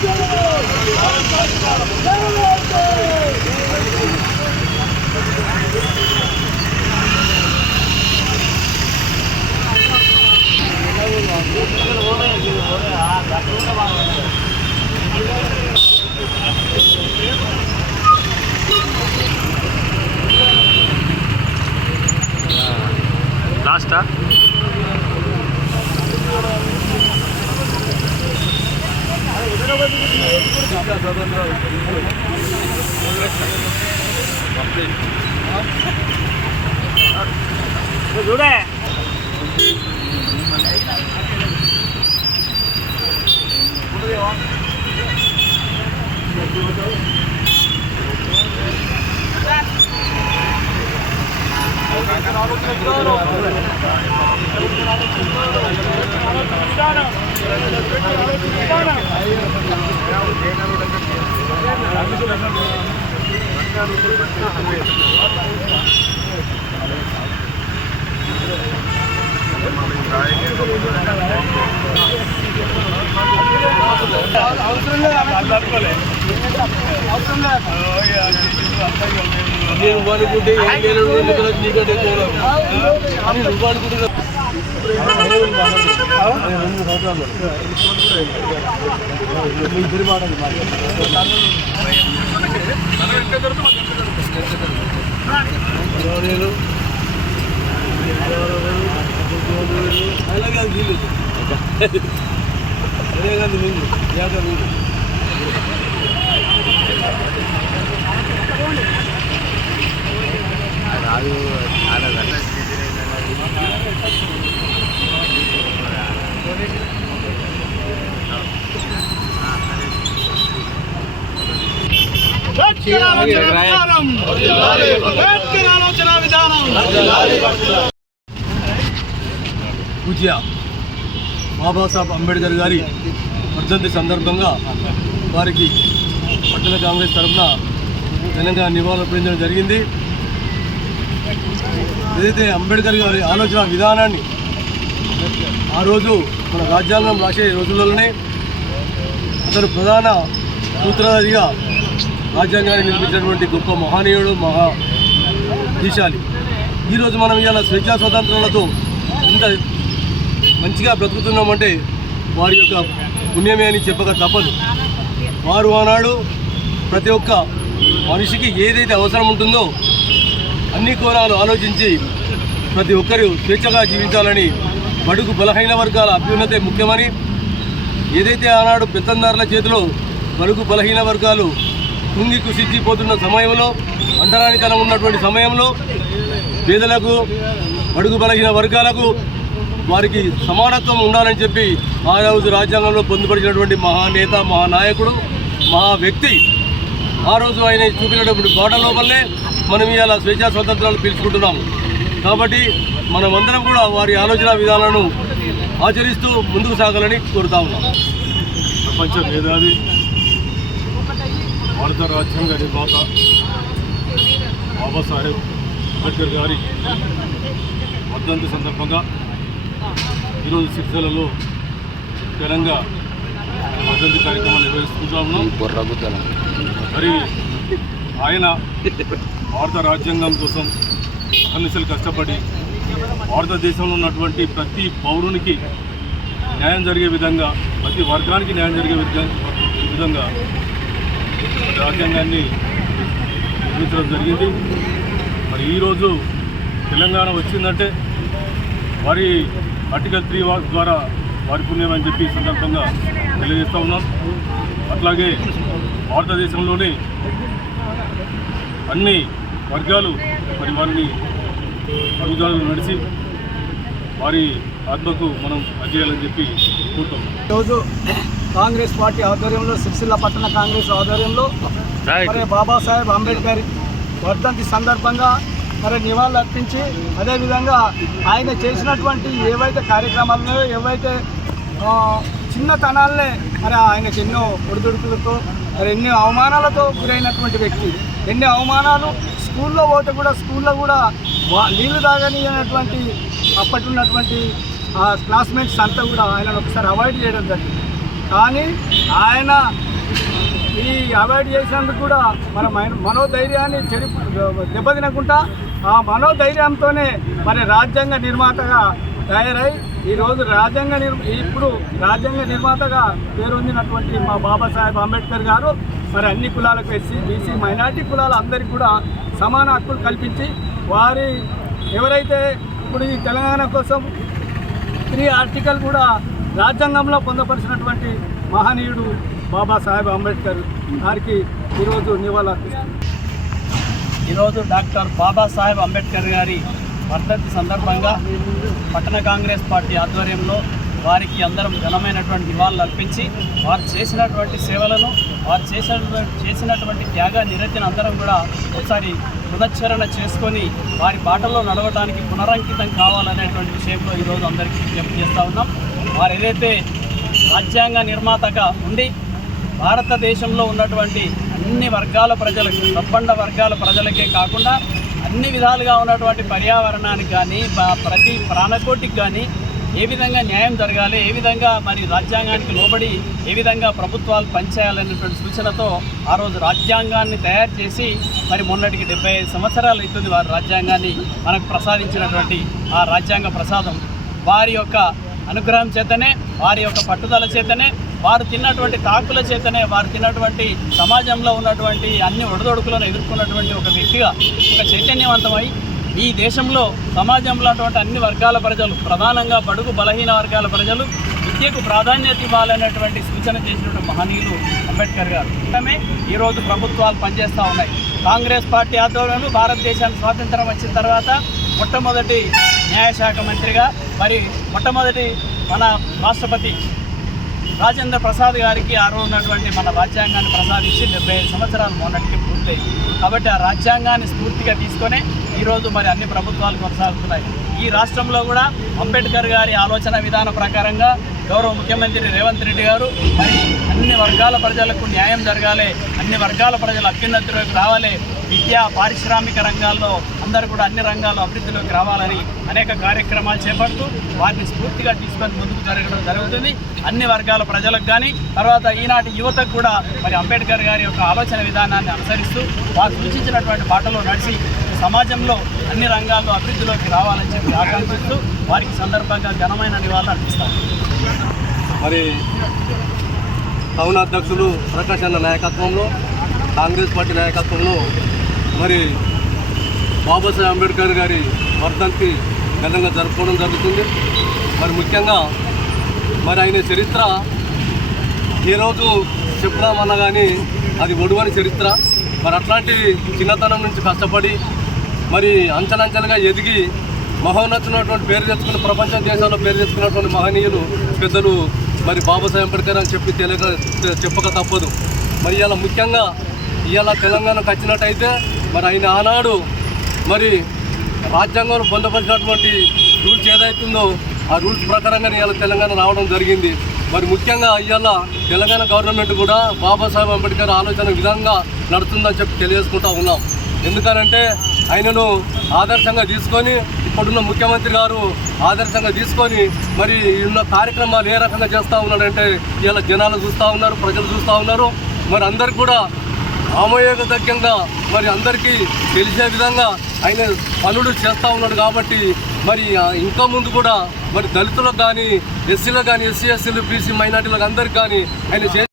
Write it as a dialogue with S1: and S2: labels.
S1: లాస్టా చూడే
S2: నేను అనుకుంటే ఏం లేదు. ఎన్నికలు నీకంటే అని నువ్వు అనుకుంటున్నా అలాగే అది వీలు అదే కానీ వీలు పూజ్య బాబాసాహెబ్ అంబేద్కర్ గారి వర్ధంతి సందర్భంగా వారికి పట్టణ కాంగ్రెస్ తరఫున తెలంగాణ నివాళులర్పించడం జరిగింది. ఏదైతే అంబేద్కర్ గారి ఆలోచన విధానాన్ని ఆ రోజు మన రాజ్యాంగం రాసే రోజుల్లోనే అతను ప్రధాన సూత్రధారిగా రాజ్యాంగాన్ని నిర్మించినటువంటి గొప్ప మహనీయుడు మహా దీశాలి ఈరోజు మనం ఇవాళ స్వేచ్ఛా స్వాతంత్రాలతో ఇంత మంచిగా బ్రతుకుతున్నామంటే వారి యొక్క పుణ్యమే అని చెప్పక తప్పదు. వారు ఆనాడు ప్రతి ఒక్క మనిషికి ఏదైతే అవసరం ఉంటుందో అన్ని కోణాలు ఆలోచించి ప్రతి ఒక్కరూ స్వేచ్ఛగా జీవించాలని బడుగు బలహీన వర్గాల అభ్యున్నతే ముఖ్యమని ఏదైతే ఆనాడు పెత్తందారుల చేతిలో బడుగు బలహీన వర్గాలు కుంగి కుసిచ్చిపోతున్న సమయంలో అంటరానితనం ఉన్నటువంటి సమయంలో పేదలకు బడుగు బలహీన వర్గాలకు వారికి సమానత్వం ఉండాలని చెప్పి ఆ రోజు రాజ్యాంగంలో పొందుపరిచినటువంటి మహానేత మహానాయకుడు మహా వ్యక్తి ఆ రోజు ఆయన చూపినటువంటి బాట లోపలనే మనం ఇవాళ స్వేచ్ఛా స్వాతంత్రాలు పీల్చుకుంటున్నాము. కాబట్టి మనమందరం కూడా వారి ఆలోచన విధానాలను ఆచరిస్తూ ముందుకు సాగాలని కోరుతా ఉన్నాం.
S3: ప్రపంచ మేధావి భారత రాజ్యాంగ నిర్మాత బాబాసాహెబ్ అంబేద్కర్ గారి వర్ధంతి సందర్భంగా ఈరోజు సిరిసిల్లలో ఘనంగా వర్ధంతి కార్యక్రమం నిర్వహిస్తుంటా ఉన్నాం. మరి ఆయన భారత రాజ్యాంగం కోసం అన్నిసలు కష్టపడి భారతదేశంలో ఉన్నటువంటి ప్రతి పౌరునికి న్యాయం జరిగే విధంగా ప్రతి వర్గానికి న్యాయం జరిగే విధంగా విధంగా రాజ్యాంగాన్ని నిర్మించడం జరిగింది. మరి ఈరోజు తెలంగాణ వచ్చిందంటే వారి ఆర్టికల్ త్రీ ద్వారా వారి పుణ్యం అని చెప్పి సందర్భంగా తెలియజేస్తూ ఉన్నాం. అట్లాగే భారతదేశంలోని అన్ని వర్గాలు మరి వారిని అడుగుదారులు నడిచి వారి ఆత్మకు మనం అజేయాలని చెప్పి కోరుతాం
S4: ఈరోజు కాంగ్రెస్ పార్టీ ఆధ్వర్యంలో సిరిసిల్ల పట్టణ కాంగ్రెస్ ఆధ్వర్యంలో మరి బాబాసాహెబ్ అంబేద్కర్ వర్ధంతి సందర్భంగా మరి నివాళులు అర్పించి అదేవిధంగా ఆయన చేసినటువంటి ఏవైతే కార్యక్రమాలు ఉన్నాయో ఏవైతే చిన్నతనాలనే మరి ఆయనకి ఎన్నో ఒడిదుడుకులతో మరి ఎన్నో అవమానాలతో గురైనటువంటి వ్యక్తి. ఎన్ని అవమానాలు స్కూల్లో పోతే కూడా స్కూల్లో కూడా నీళ్ళు తాగనియనటువంటి అప్పటి ఉన్నటువంటి ఆ క్లాస్మేట్స్ అంతా కూడా ఆయనను ఒకసారి అవాయిడ్ చేయడం జరిగింది. కానీ ఆయన ఈ అవాయిడ్ చేసినందుకు కూడా మన మనోధైర్యాన్ని చెడి దెబ్బతినకుండా ఆ మనోధైర్యంతోనే మరి రాజ్యాంగ నిర్మాతగా తయారై ఈరోజు రాజ్యాంగ నిర్ ఇప్పుడు రాజ్యాంగ నిర్మాతగా పేరొందినటువంటి మా బాబాసాహెబ్ అంబేద్కర్ గారు మరి అన్ని కులాలకు ఎస్సీ బీసీ మైనార్టీ కులాల అందరికీ కూడా సమాన హక్కులు కల్పించి వారి ఎవరైతే ఇప్పుడు ఈ తెలంగాణ కోసం త్రీ ఆర్టికల్ కూడా రాజ్యాంగంలో పొందపరిచినటువంటి మహనీయుడు బాబాసాహెబ్ అంబేద్కర్ గారికి ఈరోజు నివాళులర్పిస్తున్నాం
S1: ఈరోజు డాక్టర్ బాబాసాహెబ్ అంబేద్కర్ గారి వర్ధంతి సందర్భంగా పట్టణ కాంగ్రెస్ పార్టీ ఆధ్వర్యంలో వారికి అందరం ఘనమైనటువంటి నివాళులు అర్పించి వారు చేసినటువంటి సేవలను వారు చేసిన చేసినటువంటి త్యాగ నిరతిని అందరం కూడా ఒకసారి పునశ్చరణ చేసుకొని వారి బాటలో నడవడానికి పునరంకితం కావాలనేటువంటి విషయంలో ఈరోజు అందరికీ విజ్ఞప్తి చేస్తూ ఉన్నాం. వారు ఏదైతే రాజ్యాంగ నిర్మాతగా ఉండి భారతదేశంలో ఉన్నటువంటి అన్ని వర్గాల ప్రజలకు తప్పండ వర్గాల ప్రజలకే కాకుండా అన్ని విధాలుగా ఉన్నటువంటి పర్యావరణానికి కానీ ప్రతి ప్రాణకోటికి కానీ ఏ విధంగా న్యాయం జరగాలి ఏ విధంగా మరి రాజ్యాంగానికి లోబడి ఏ విధంగా ప్రభుత్వాలు పనిచేయాలనేటువంటి సూచనతో ఆ రోజు రాజ్యాంగాన్ని తయారు చేసి మరి మొన్నటికి డెబ్బై ఐదు సంవత్సరాలు అవుతుంది వారి రాజ్యాంగాన్ని మనకు ప్రసాదించినటువంటి ఆ రాజ్యాంగ ప్రసాదం. వారి యొక్క అనుగ్రహం చేతనే వారి యొక్క పట్టుదల చేతనే వారు తిన్నటువంటి తాకుల చేతనే వారు తిన్నటువంటి సమాజంలో ఉన్నటువంటి అన్ని ఒడిదొడుకులను ఎదుర్కొన్నటువంటి ఒక వ్యక్తిగా ఒక చైతన్యవంతమై ఈ దేశంలో సమాజంలో అటువంటి అన్ని వర్గాల ప్రజలు ప్రధానంగా బడుగు బలహీన వర్గాల ప్రజలు విద్యకు ప్రాధాన్యత ఇవ్వాలనేటువంటి సూచన చేసినటువంటి మహనీయులు అంబేద్కర్ గారు. ఆమె ఈరోజు ప్రభుత్వాలు పనిచేస్తూ ఉన్నాయి. కాంగ్రెస్ పార్టీ ఆధ్వర్యంలో భారతదేశానికి స్వాతంత్రం వచ్చిన తర్వాత మొట్టమొదటి న్యాయశాఖ మంత్రిగా మరి మొట్టమొదటి మన రాష్ట్రపతి రాజేంద్ర ప్రసాద్ గారికి ఆ రోజు ఉన్నటువంటి మన రాజ్యాంగాన్ని ప్రసాదించి డెబ్బై ఐదు సంవత్సరాలు మొన్నటికి పూర్తయింది. కాబట్టి ఆ రాజ్యాంగాన్ని స్ఫూర్తిగా తీసుకొని ఈరోజు మరి అన్ని ప్రభుత్వాలు కొనసాగుతున్నాయి. ఈ రాష్ట్రంలో కూడా అంబేద్కర్ గారి ఆలోచన విధానం ప్రకారంగా గౌరవ ముఖ్యమంత్రి రేవంత్ రెడ్డి గారు మరి అన్ని వర్గాల ప్రజలకు న్యాయం జరగాలి అన్ని వర్గాల ప్రజలు అభ్యున్నతిలోకి రావాలి విద్యా పారిశ్రామిక రంగాల్లో అందరూ కూడా అన్ని రంగాల్లో అభివృద్ధిలోకి రావాలని అనేక కార్యక్రమాలు చేపడుతూ వారిని స్ఫూర్తిగా తీసుకొని ముందుకు జరగడం జరుగుతుంది. అన్ని వర్గాల ప్రజలకు కానీ తర్వాత ఈనాటి యువతకు కూడా మరి అంబేద్కర్ గారి యొక్క ఆలోచన విధానాన్ని అనుసరిస్తూ వారు సూచించినటువంటి బాటలో నడిచి సమాజంలో అన్ని రంగాల్లో అభివృద్ధిలోకి రావాలని చెప్పి ఆకాంక్షిస్తూ వారికి సందర్భంగా ఘనమైన నివాళులు అర్పిస్తారు
S2: మరి టౌన్ అధ్యక్షులు ప్రకాష్ అన్న నాయకత్వంలో కాంగ్రెస్ పార్టీ నాయకత్వంలో మరి బాబాసాహెబ్ అంబేద్కర్ గారి వర్ధంతి ఘనంగా జరుపుకోవడం జరుగుతుంది. మరి ముఖ్యంగా మరి ఆయన చరిత్ర ఏ రోజు కానీ అది ఒడువని చరిత్ర. మరి అట్లాంటి చిన్నతనం నుంచి కష్టపడి మరి అంచలంచెలుగా ఎదిగి మహోన్నతున్నటువంటి పేరు తెచ్చుకున్న ప్రపంచ దేశాల్లో పేరు తెచ్చుకున్నటువంటి మహనీయులు పెద్దలు మరి బాబాసాహెబ్ అంబేద్కర్ అని చెప్పి తెలియక చెప్పక తప్పదు. మరి ఇలా ముఖ్యంగా ఇవాళ తెలంగాణకు వచ్చినట్టయితే మరి ఆయన ఆనాడు మరి రాజ్యాంగంలో పొందపరిచినటువంటి రూల్స్ ఏదైతుందో ఆ రూల్స్ ప్రకారంగా ఇవాళ తెలంగాణ రావడం జరిగింది. మరి ముఖ్యంగా ఇవాళ తెలంగాణ గవర్నమెంట్ కూడా బాబాసాహెబ్ అంబేద్కర్ ఆలోచన విధంగా నడుతుందని చెప్పి తెలియజేసుకుంటా ఉన్నాం. ఎందుకనంటే ఆయనను ఆదర్శంగా తీసుకొని ఇప్పుడున్న ముఖ్యమంత్రి గారు ఆదర్శంగా తీసుకొని మరి ఉన్న కార్యక్రమాలు ఏ రకంగా చేస్తూ ఉన్నాడంటే ఇలా జనాలు చూస్తూ ఉన్నారు ప్రజలు చూస్తూ ఉన్నారు. మరి అందరు కూడా ఆమోదయోగ్యంగా మరి అందరికీ తెలిసే విధంగా ఆయన పనులు చేస్తూ ఉన్నాడు కాబట్టి మరి ఇంకా ముందు కూడా మరి దళితులకు కానీ ఎస్సీలకు కానీ ఎస్సీ ఎస్సీలు బీసీ మైనార్టీలకు అందరికి కానీ ఆయన